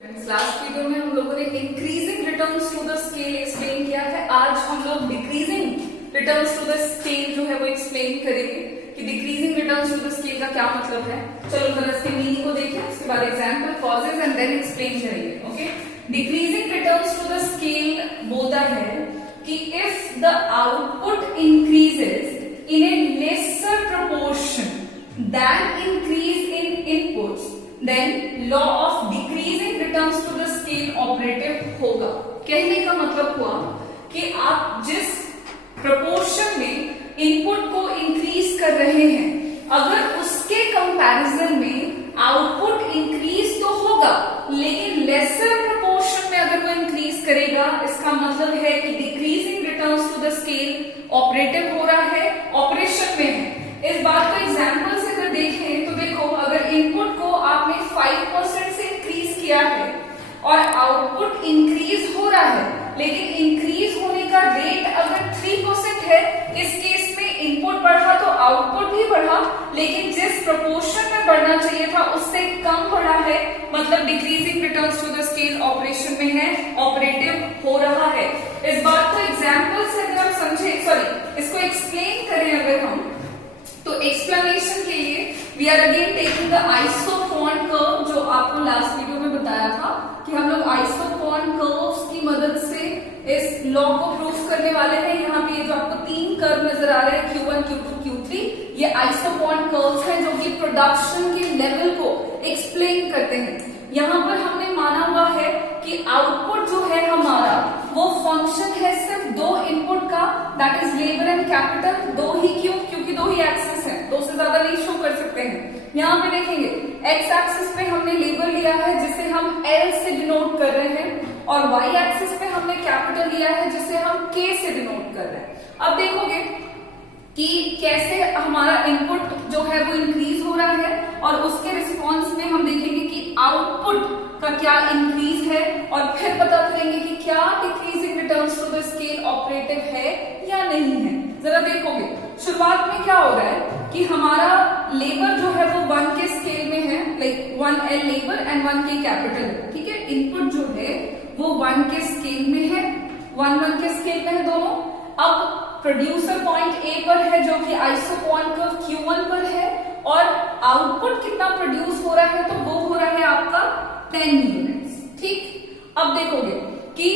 Last video में हम लोगों ने increasing returns to the scale explain किया है। आज हम लोग decreasing returns to the scale जो है वो एक्सप्लेन करेंगे कि decreasing returns to the scale का क्या मतलब है। चलो जरा इसके मीनिंग को देखें, उसके बाद example, causes and then explain करेंगे। Okay, decreasing returns to the scale बोलता है कि if the output increases in a lesser proportion than increase in inputs then law of decreasing returns to the scale operative होगा। कहने का मतलब हुआ कि आप जिस प्रोपोर्शन में इनपुट को इंक्रीज कर रहे हैं, अगर उसके कंपैरिजन में आउटपुट इंक्रीज तो होगा, लेकिन लेसर प्रोपोर्शन में अगर वो इंक्रीज करेगा, इसका मतलब है कि decreasing returns to the scale operative हो रहा है, ऑपरेशन में है। इस बात को एग्जाम्पल से अगर देखें तो देखो, अगर इनपुट को आपने 5% से इंक्रीज किया है और आउटपुट इंक्रीज हो रहा है, लेकिन इंक्रीज होने का रेट अगर 3% है, इस केस में इनपुट बढ़ा तो आउटपुट भी बढ़ा, लेकिन जिस प्रोपोर्शन में बढ़ना चाहिए था उससे कम बढ़ा है, मतलब decreasing returns to the scale operation में है, ऑपरेटिव हो रहा है। इस बात को एग्जाम्पल से अगर हम समझे, इसको एक्सप्लेन करें अगर हम, तो एक्सप्लेनेशन के लिए we are again taking the isoquant curve, जो आपको लास्ट वीडियो में बताया था कि हम लोग आइसोपॉन कर्व्स की मदद से इस लॉ को प्रूफ करने वाले हैं। यहाँ पे ये जो आपको 3 कर्व नजर आ रहे हैं, Q1, Q2, Q3, ये आइसोपॉन कर्व्स हैं जो कि प्रोडक्शन के लेवल को एक्सप्लेन करते हैं। यहाँ पर हमने माना हुआ है कि आउटपुट जो है हमारा वो फंक्शन है सिर्फ 2 इनपुट का, that is labour and capital. 2 ही क्यों? क्योंकि 2 ही एक्सेस है, 2 से ज्यादा नहीं शो कर सकते हैं। यहाँ पे देखेंगे एक्स एक्सिस पे हमने लेबर लिया है जिसे हम एल से डिनोट कर रहे हैं, और वाई एक्सिस पे हमने कैपिटल लिया है जिसे हम के से डिनोट कर रहे हैं। अब देखोगे कि कैसे हमारा इनपुट जो है वो इंक्रीज हो रहा है, और उसके रिस्पॉन्स में हम देखेंगे कि आउटपुट का क्या इंक्रीज है, और फिर पता करेंगे कि क्या decreasing returns to the scale operative है या नहीं है। जरा देखोगे शुरुआत में क्या हो रहा है कि हमारा लेबर जो है वो 1 के स्केल में है, लाइक 1L लेबर एंड 1 के कैपिटल, ठीक है। इनपुट जो है वो 1 के स्केल में है, 1 के स्केल में है दोनों। अब प्रोड्यूसर पॉइंट ए पर है जो कि आइसोपॉन कर्व Q1 पर है, और आउटपुट कितना प्रोड्यूस हो रहा है, तो वो हो रहा है आपका 10 यूनिट्स, ठीक। अब देखोगे कि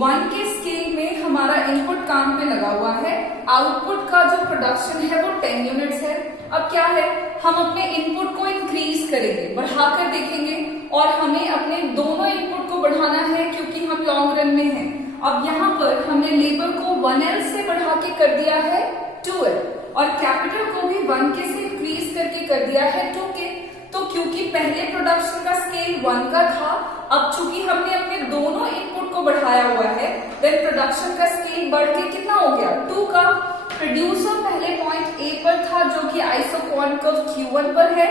1 के स्केल में हमारा इनपुट काम पे लगा हुआ है, आउटपुट का जो प्रोडक्शन है वो 10 यूनिट्स है। अब क्या है, हम अपने इनपुट को इंक्रीज करेंगे, बढ़ाकर देखेंगे, और हमें अपने दोनों इनपुट को बढ़ाना है क्योंकि हम लॉन्ग रन में हैं। अब यहाँ पर हमने लेबर को 1L से बढ़ा के कर दिया है 2L, और कैपिटल को भी 1 के से इंक्रीज करके कर दिया है 2 के। तो क्योंकि पहले प्रोडक्शन का स्केल 1 का था, अब चूंकि हमने अपने दोनों इनपुट को बढ़ाया हुआ है, देन प्रोडक्शन का स्केल बढ़ के कितना हो गया, 2 का। प्रोड्यूसर पहले पॉइंट ए पर था जो कि आइसोपॉन कर्व Q1 पर है,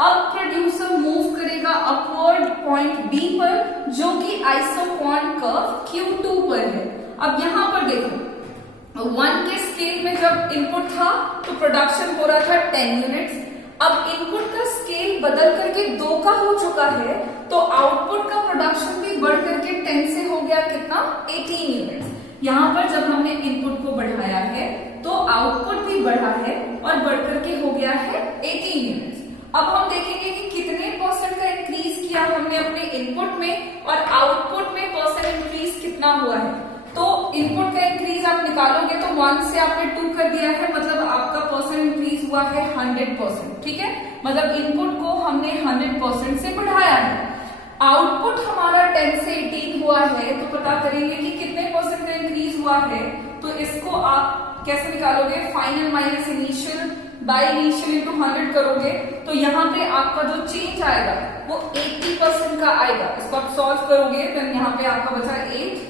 अब प्रोड्यूसर मूव करेगा अपवर्ड पॉइंट बी पर जो कि आइसोपॉन कर्व Q2 पर है। अब यहाँ पर देखो 1 के स्केल में जब इनपुट था तो प्रोडक्शन हो रहा था 10 यूनिट्स, अब इनपुट का स्केल बदल करके 2 का हो चुका है, तो आउटपुट का प्रोडक्शन भी बढ़ करके 10 से हो गया कितना, 18 यूनिट्स। यहाँ पर जब हमने इनपुट को बढ़ाया है तो आउटपुट भी बढ़ा है और बढ़ करके हो गया है 18 यूनिट्स। अब हम देखेंगे कि कितने परसेंट का इंक्रीज किया हमने अपने इनपुट में, और आउटपुट में परसेंट इंक्रीज कितना हुआ है। तो इनपुट का इंक्रीज आप निकालोगे तो 1 से आपने 2 कर दिया है, मतलब आपका परसेंट इंक्रीज हुआ है 100%, ठीक है। मतलब इनपुट को हमने 100% से बढ़ाया है। आउटपुट हमारा 10 से 18 हुआ है, तो पता करेंगे कि कितने परसेंट का इंक्रीज हुआ है। तो इसको आप कैसे निकालोगे, final minus initial by initial into 100 करोगे, तो यहाँ पे आपका जो चेंज आएगा वो 80% का आएगा। इसको आप सॉल्व करोगे तो यहाँ पे आपका बचा 8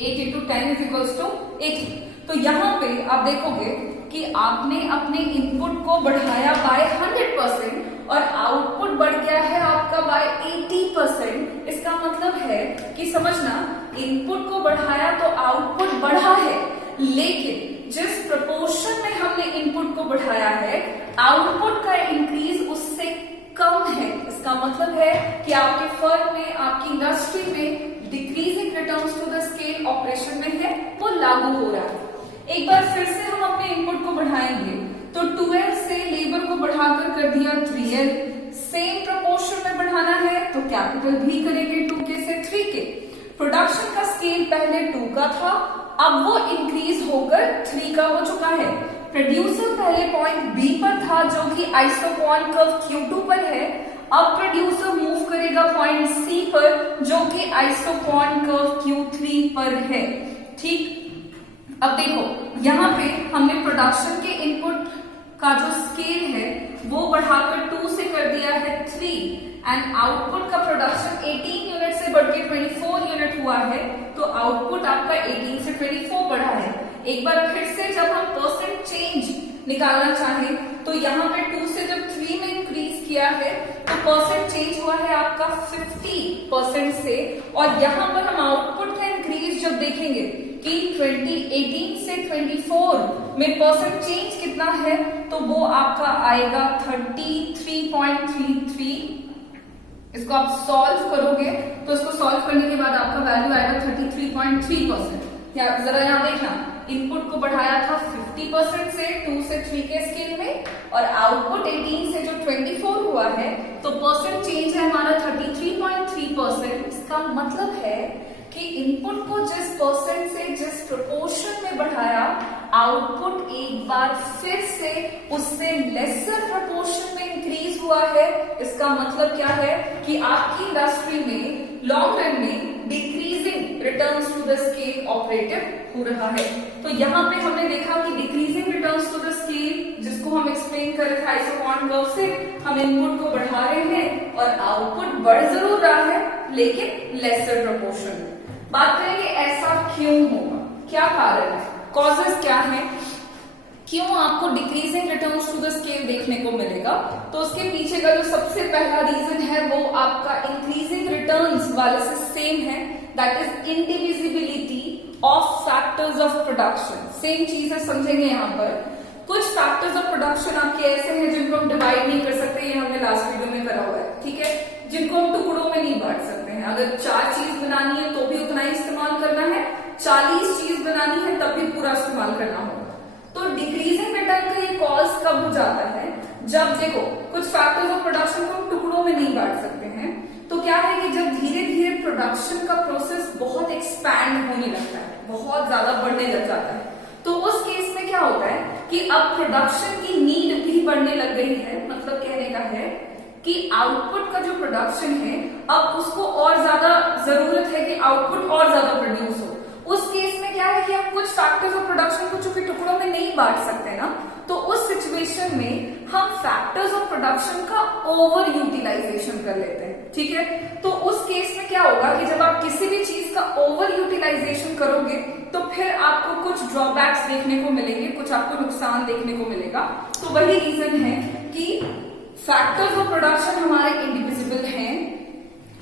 इंटू 10 इज इक्वल्स टू 80। तो यहाँ पे आप देखोगे कि आपने अपने इनपुट को बढ़ाया बाय 100% और आउटपुट बढ़ गया है आपका बाय 80%। इसका मतलब है कि समझना, इनपुट को बढ़ाया तो आउटपुट बढ़ा है, लेकिन जिस प्रपोर्शन में हमने इनपुट को बढ़ाया है, आउटपुट का इंक्रीज उससे कम है, इसका मतलब है कि आपके फर्म में, आपकी इंडस्ट्री में decreasing returns to the scale operation में है, वो लागू हो रहा है। एक बार फिर से हम अपने इनपुट को बढ़ाएंगे, तो 2L से लेबर को बढ़ाकर कर दिया 3L, सेम प्रोपोर्शन में बढ़ाना है तो कैपिटल भी करेंगे 2K से 3K। प्रोडक्शन का स्केल पहले 2 का था, अब वो इंक्रीज होकर 3 का हो चुका है। प्रोड्यूसर पहले पॉइंट बी पर था जो कि आइसोक्वान कर्व Q2 पर है, अब प्रोड्यूसर मूव करेगा पॉइंट सी पर जो कि आइसोक्वान कर्व Q3 पर है। ठीक, अब देखो यहाँ पे हमने प्रोडक्शन के इनपुट का जो स्केल है वो बढ़ाकर 2 से कर दिया है 3 एंड आउटपुट का प्रोडक्शन 18 यूनिट से बढ़ के 24 यूनिट हुआ है, तो आउटपुट आपका 18 से 24 बढ़ा है। एक बार फिर से जब हम परसेंट चेंज निकालना चाहें तो यहाँ पे 2 से जब 3 में इंक्रीज किया है तो परसेंट चेंज हुआ है आपका 50% से, और यहाँ पर हम आउटपुट का इंक्रीज जब देखेंगे कि 2018 से 24 में परसेंट चेंज कितना है, तो वो आपका आएगा 33.33। इसको आप सॉल्व करोगे तो इसको सॉल्व करने के बाद आपका वैल्यू आएगा 33.3%। या जरा यहाँ देखना, इनपुट को बढ़ाया था 50% से 2 से 3 के स्केल में, और आउटपुट 18 से जो 24 हुआ है तो परसेंट चेंज है हमारा 33.3%। इसका मतलब है कि इनपुट को जिस परसेंट से, जिस प्रोपोर्शन में बढ़ाया, आउटपुट एक बार फिर से उससे लेसर प्रोपोर्शन में इंक्रीज हुआ है। इसका मतलब क्या है कि आपकी इंडस्ट्री में लॉन्ग रन में decreasing returns to the scale operative हो रहा है। तो यहाँ पे हमने देखा कि decreasing returns to the scale, जिसको हम एक्सप्लेन कर रहे थे आइसोक्वान कर्व से, हम इनपुट को बढ़ा रहे हैं और आउटपुट बढ़ जरूर रहा है लेकिन लेसर प्रोपोर्शन में। बात करेंगे ऐसा क्यों होगा, क्या कारण है, कॉजेस क्या है, क्यों आपको decreasing returns to the scale देखने को मिलेगा। तो उसके पीछे का जो सबसे पहला रीजन है वो आपका इंक्रीजिंग रिटर्न्स वाले से सेम है, that is indivisibility of factors of production. Same चीज है, समझेंगे यहाँ पर। कुछ फैक्टर्स ऑफ प्रोडक्शन आपके ऐसे हैं जिनको हम डिवाइड नहीं कर सकते, ये हमने लास्ट वीडियो में करा हुआ है, ठीक है, जिनको हम टुकड़ों में नहीं बांट सकते हैं। अगर 4 चीज बनानी है तो भी उतना ही इस्तेमाल करना है, 40 चीज बनानी है तब भी पूरा इस्तेमाल करना होगा। तो डिक्रीजिंग रिटर्न का ये कॉज कब हो जाता है, जब देखो कुछ फैक्टर्स ऑफ प्रोडक्शन को हम टुकड़ों में नहीं बांट सकते हैं, तो क्या है कि जब धीरे धीरे प्रोडक्शन का प्रोसेस बहुत एक्सपैंड होने लगता है, बहुत ज्यादा बढ़ने लग जाता है, तो उस केस में क्या होता है कि अब प्रोडक्शन की नीड भी बढ़ने लग गई है। मतलब कहने का है कि आउटपुट का जो प्रोडक्शन है अब उसको और ज्यादा जरूरत है कि आउटपुट और ज्यादा प्रोड्यूस हो। उस केस में क्या है कि हम कुछ फैक्टर्स ऑफ प्रोडक्शन को चूंकि टुकड़ों में नहीं बांट सकते ना, तो उस सिचुएशन में हम फैक्टर्स ऑफ प्रोडक्शन का ओवर यूटिलाइजेशन कर लेते हैं, ठीक है। तो उस केस में क्या होगा कि जब आप किसी भी चीज का ओवर यूटिलाइजेशन करोगे तो फिर आपको कुछ ड्रॉबैक्स देखने को मिलेंगे, कुछ आपको नुकसान देखने को मिलेगा। तो वही रीजन है कि फैक्टर्स ऑफ प्रोडक्शन हमारे इंडिविजिबल हैं,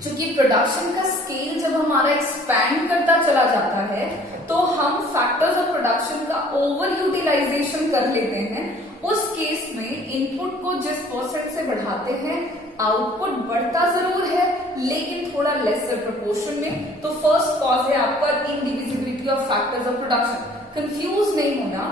क्योंकि प्रोडक्शन का स्केल जब हमारा एक्सपैंड करता चला जाता है तो हम फैक्टर्स ऑफ प्रोडक्शन का ओवर यूटिलाइजेशन कर लेते हैं। उस केस में इनपुट को जिस परसेंट से बढ़ाते हैं, आउटपुट बढ़ता जरूर है लेकिन थोड़ा लेसर प्रोपोर्शन में। तो फर्स्ट कॉज है आपका indivisibility of factors of production. Confuse नहीं होना,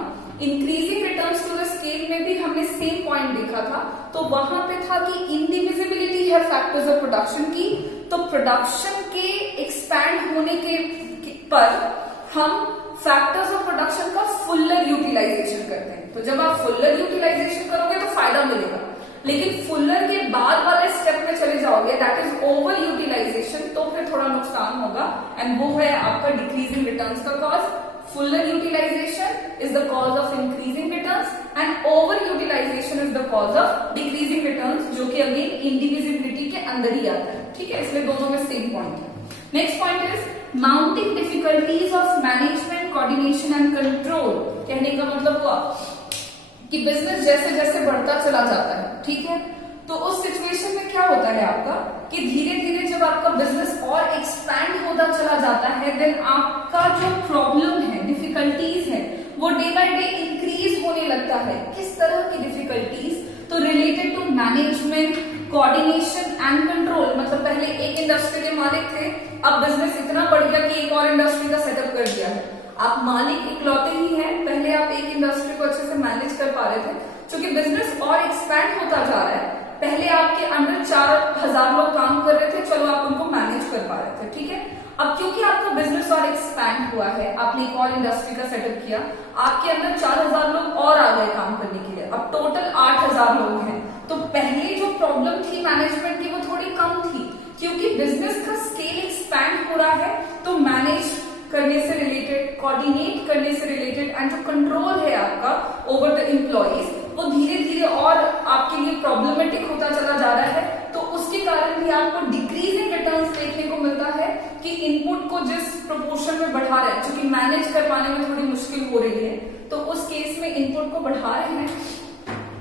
increasing returns to the scale में भी हमने सेम पॉइंट देखा था, तो वहां पे था कि इंडिविजिबिलिटी है फैक्टर्स ऑफ प्रोडक्शन की, तो प्रोडक्शन के एक्सपैंड होने के पर हम फैक्टर्स ऑफ प्रोडक्शन का फुल्लर यूटिलाइजेशन करते हैं। तो जब आप फुल्लर यूटिलाइजेशन करोगे तो फायदा मिलेगा, लेकिन फुल्लर के बाद वाले स्टेप में चले जाओगे, दैट इज ओवर यूटिलाइजेशन, तो फिर थोड़ा नुकसान होगा, एंड वो है आपका डिक्रीजिंग रिटर्न्स का cause. Fuller utilization is the cause of increasing returns and over utilization is the cause of decreasing returns, जो कि अगेन इंडिविजिबिलिटी के अंदर ही आता है, ठीक है। इसलिए दोनों में सेम पॉइंट है। Next point is mounting difficulties of management, coordination and control. कहने का मतलब हुआ कि बिजनेस जैसे जैसे बढ़ता चला जाता है, ठीक है, तो उस सिचुएशन में क्या होता है आपका कि धीरे धीरे जब आपका बिजनेस और एक्सपैंड होता चला जाता है, देन आपका जो प्रॉब्लम है, डिफिकल्टीज है, वो डे बाय डे इंक्रीज होने लगता है। किस तरह की डिफिकल्टीज, तो related to management, coordination and control, मतलब पहले एक इंडस्ट्री के मालिक थे, अब बिजनेस इतना बढ़ गया कि एक और इंडस्ट्री का सेटअप कर दिया है। आप मालिक इकलौते ही हैं, पहले आप एक इंडस्ट्री को अच्छे से मैनेज कर पा रहे थे, क्योंकि बिजनेस और एक्सपैंड होता जा रहा है। पहले आपके अंडर 4000 लोग काम कर रहे थे, चलो आप उनको मैनेज कर पा रहे थे, ठीक है। अब क्योंकि आपका बिजनेस और एक्सपैंड हुआ है, आपने एक और इंडस्ट्री का सेटअप किया, आपके अंदर 4000 लोग और आ गए काम करने के लिए, अब टोटल 8000 लोग हैं। तो पहले जो प्रॉब्लम थी मैनेजमेंट की वो थोड़ी कम थी, क्योंकि बिजनेस का स्केल एक्सपैंड हो रहा है, तो मैनेज करने से रिलेटेड, कोऑर्डिनेट करने से रिलेटेड एंड जो कंट्रोल है आपका ओवर द एम्प्लॉइज, वो धीरे धीरे और आपके लिए प्रॉब्लमेटिक होता चला जा रहा है। तो उसके कारण भी आपको डिक्रीजिंग रिटर्न्स देखने को मिलता है कि इनपुट को जिस प्रोपोर्शन में बढ़ा रहे हैं, क्योंकि मैनेज कर पाने में थोड़ी मुश्किल हो रही है, तो उस केस में इनपुट को बढ़ा रहे हैं,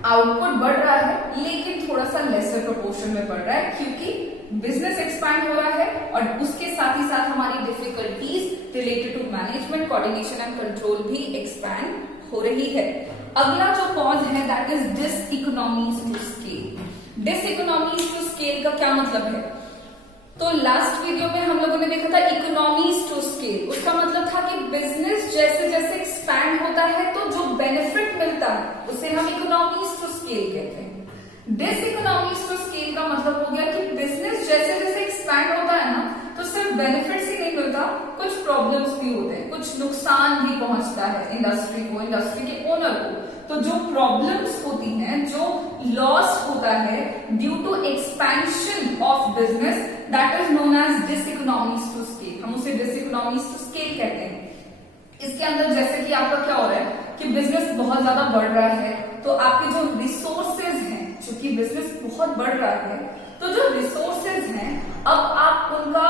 आउटपुट बढ़ रहा है, लेकिन थोड़ा सा लेसर प्रोपोर्शन में बढ़ रहा है, क्योंकि बिजनेस एक्सपैंड हो रहा है और उसके साथ ही साथ हमारी difficulties related to management, coordination and control भी एक्सपैंड हो रही है। अगला जो कॉज है that is diseconomies to scale. Diseconomies to scale का क्या मतलब है? तो लास्ट वीडियो में हम लोगों ने देखा था इकोनॉमीज टू स्केल, उसका मतलब था कि बिजनेस जैसे जैसे एक्सपैंड होता है तो जो बेनिफिट मिलता है उसे हम इकोनॉमीज टू स्केल कहते हैं। डिसइकोनॉमीज टू स्केल का मतलब हो गया कि बिजनेस जैसे जैसे एक्सपैंड होता है ना, तो सिर्फ बेनिफिट्स ही नहीं मिलता, कुछ प्रॉब्लम्स भी होते हैं, कुछ नुकसान भी पहुंचता है इंडस्ट्री को, इंडस्ट्री के ओनर को। तो जो प्रॉब्लम्स होती हैं, जो लॉस होता है due to expansion of business, that is known as diseconomies to scale. हम उसे डिसइकोनॉमीज टू स्केल कहते हैं। इसके अंदर जैसे कि आपका क्या हो रहा है कि बिजनेस बहुत ज्यादा बढ़ रहा है, तो आपके जो रिसोर्सेज हैं, चूंकि बिजनेस बहुत बढ़ रहा है, तो जो रिसोर्सेज हैं अब आप उनका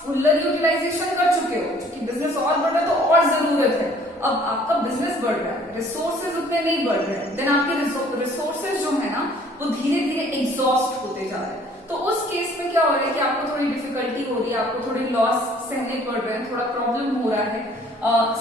फुल्लर यूटिलाइजेशन कर चुके हो, क्योंकि बिजनेस और बढ़ रहा है तो और जरूरत है, अब आपका बिजनेस बढ़ रहा है, रिसोर्सेज उतने नहीं बढ़ रहे हैं, देन आपके रिसोर्सेज जो है ना वो धीरे धीरे एग्जॉस्ट होते जा रहे हैं। तो उस केस में क्या हो रहा है कि आपको थोड़ी डिफिकल्टी हो रही है, आपको थोड़ी लॉस सहने पड़ रहे हैं, थोड़ा प्रॉब्लम हो रहा है।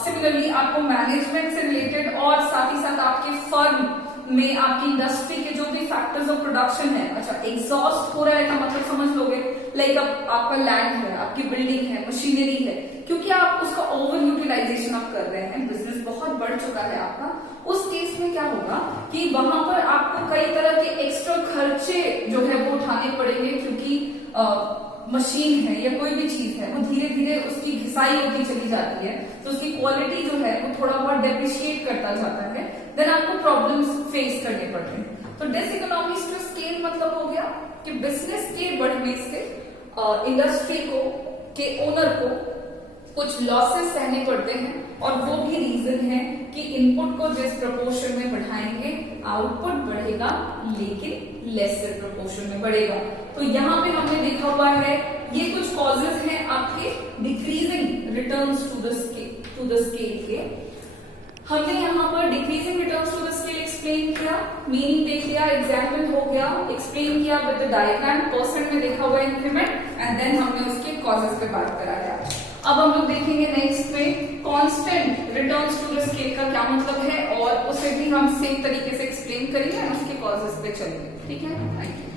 सिमिलरली आपको मैनेजमेंट से रिलेटेड और साथ ही साथ आपके फर्म में, आपकी इंडस्ट्री के जो भी फैक्टर्स ऑफ प्रोडक्शन है, अच्छा एग्जॉस्ट हो रहा है का मतलब समझ लोगे, लाइक अब आपका लैंड है, आपकी बिल्डिंग है, मशीनरी है, क्योंकि आप उसका ओवर यूटिलाइजेशन आप कर रहे हैं, बिजनेस बहुत बढ़ चुका है आपका। उस केस में क्या होगा कि वहां पर आपको कई तरह के एक्स्ट्रा खर्चे जो है वो उठाने पड़ेंगे, क्योंकि मशीन है या कोई भी चीज है वो धीरे धीरे उसकी घिसाई होती चली जाती है, तो उसकी क्वालिटी जो है वो थोड़ा बहुत डेप्रिशिएट करता जाता है, देन आपको प्रॉब्लम्स फेस करने पड़ रहे हैं। तो डिसइकोनॉमीज टू स्केल मतलब हो गया कि बिजनेस के बढ़ने से इंडस्ट्री को, के ओनर को कुछ लॉसेस सहने पड़ते हैं, और वो भी रीजन है कि इनपुट को जिस प्रोपोर्शन में बढ़ाएंगे आउटपुट बढ़ेगा, लेकिन लेसर प्रोपोर्शन में बढ़ेगा। तो यहाँ पे हमने देखा हुआ है ये कुछ कॉजेज हैं आपके decreasing returns to the scale के। हमने यहाँ पर decreasing returns to the scale explain किया, मीनिंग देख लिया, एग्जाम्पल हो गया, एक्सप्लेन किया विद द डायग्राम, परसेंट में देखा हुआ इंक्रीमेंट, एंड देन हमने उसके कॉजेज पे बात कराया। अब हम लोग देखेंगे नेक्स्ट में constant returns to the scale का क्या मतलब है, और उसे भी हम सेम तरीके से एक्सप्लेन करेंगे और उसके कॉजेज पे चलेंगे, ठीक है। Thank you.